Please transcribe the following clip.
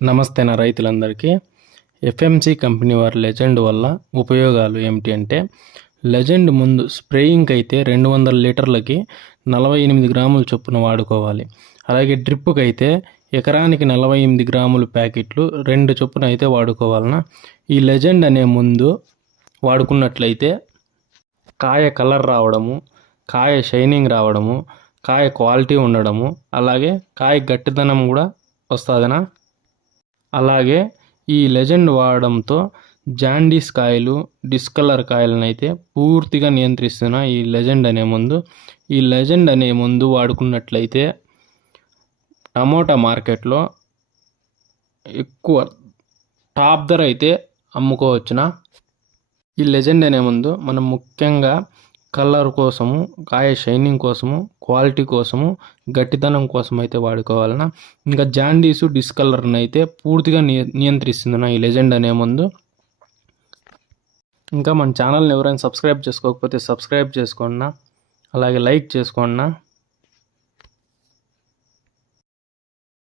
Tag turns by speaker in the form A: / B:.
A: నమస్తే నా రైతులందరికీ. ఎఫ్ఎంసి కంపెనీ వారి లెజెండ్ వల్ల ఉపయోగాలు ఏమిటి అంటే లెజెండ్ ముందు స్ప్రేయింగ్కి అయితే రెండు వందల లీటర్లకి నలభై ఎనిమిది గ్రాముల చొప్పున వాడుకోవాలి. అలాగే డ్రిప్పుకి అయితే ఎకరానికి నలభై ఎనిమిది గ్రాముల ప్యాకెట్లు రెండు చొప్పున అయితే వాడుకోవాలన ఈ లెజెండ్ అనే ముందు వాడుకున్నట్లయితే కాయ కలర్ రావడము కాయ షైనింగ్ రావడము కాయ క్వాలిటీ ఉండడము అలాగే కాయ గట్టిదనం కూడా వస్తుందనా? అలాగే ఈ లెజెండ్ వాడడంతో జాండీస్ కాయలు డిస్కలర్ కాయలను అయితే పూర్తిగా నియంత్రిస్తున్న ఈ లెజెండ్ అనే ముందు. ఈ లెజెండ్ అనే ముందు వాడుకున్నట్లయితే టమోటా మార్కెట్లో ఎక్కువ టాప్ ధర అయితే అమ్ముకోవచ్చున? ఈ లెజెండ్ అనే ముందు మనం ముఖ్యంగా కలర్ కోసము కాయ షైనింగ్ కోసము క్వాలిటీ కోసము గట్టితనం కోసం అయితే వాడుకోవాలన ఇంకా జాండీసు డిస్కలర్ని అయితే పూర్తిగా నియ నియంత్రిస్తుంది నా ఈ లెజెండ్ అనే ముందు. ఇంకా మన ఛానల్ని ఎవరైనా సబ్స్క్రైబ్ చేసుకోకపోతే సబ్స్క్రైబ్ చేసుకోండి అలాగే లైక్ చేసుకోండి